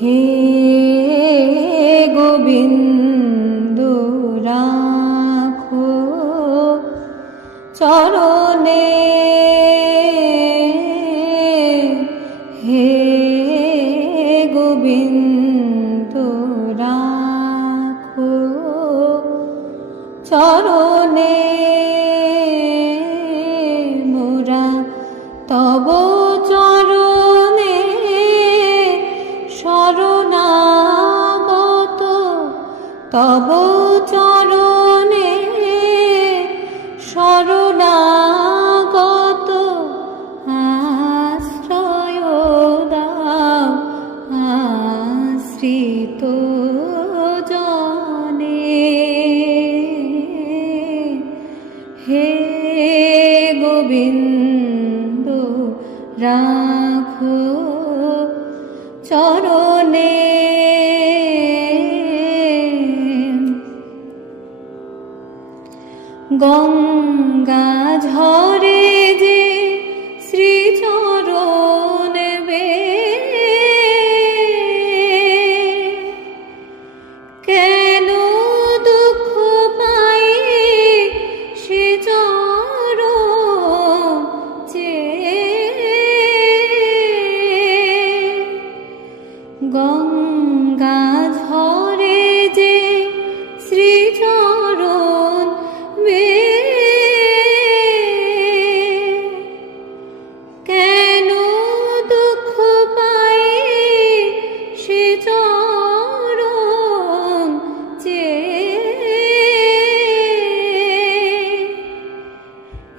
হে গোবিন্দ রাখো চরণে। হে গোবিন্দ রাখো চরণে। মোরা তব তব চরণে শরণাগত আশ্রয় দাও আশ্রিত জনে। হে গোবিন্দ রাখো গঙ্গা ঝরে যে শ্রীচরণ কেন দুঃখ পাই সে চর গঙ্গা ঝরে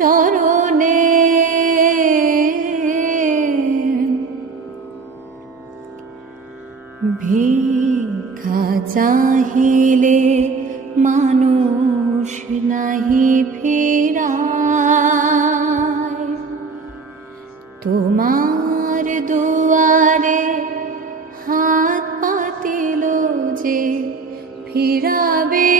চরণে। ভিক্ষা চাহিলে মানুষ নাহি ফিরায়। তোমার দুয়ারে হাত পাতিল যে ফিরাবে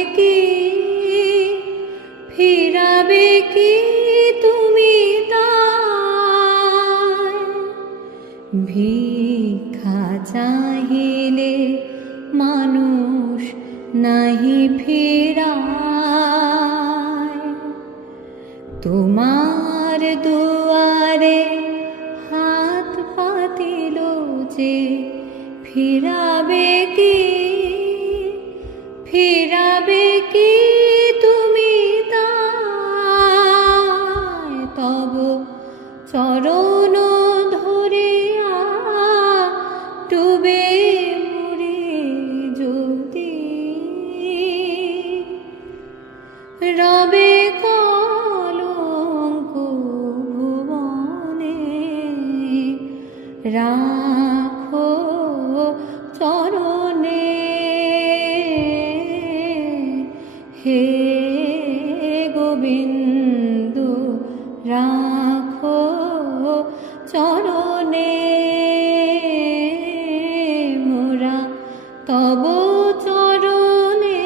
ভিক্ষা চাহিলে মানুষ নাহি ফিরায়। তোমার দুয়ারে হাত পাতিল যে ফিরাবে কি? ফিরাবে কি? রাখো চরণে। হে গোবিন্দ রাখো চরণে। মোরা তব চরণে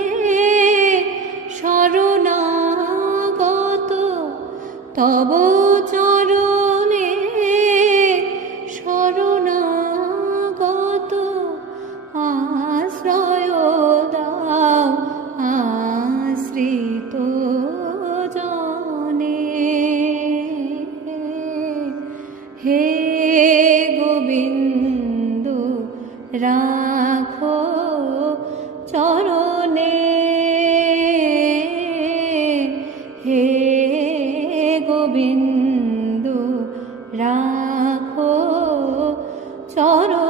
শরণাগত তব রাখো চরণে। হে গোবিন্দ রাখো চরণ।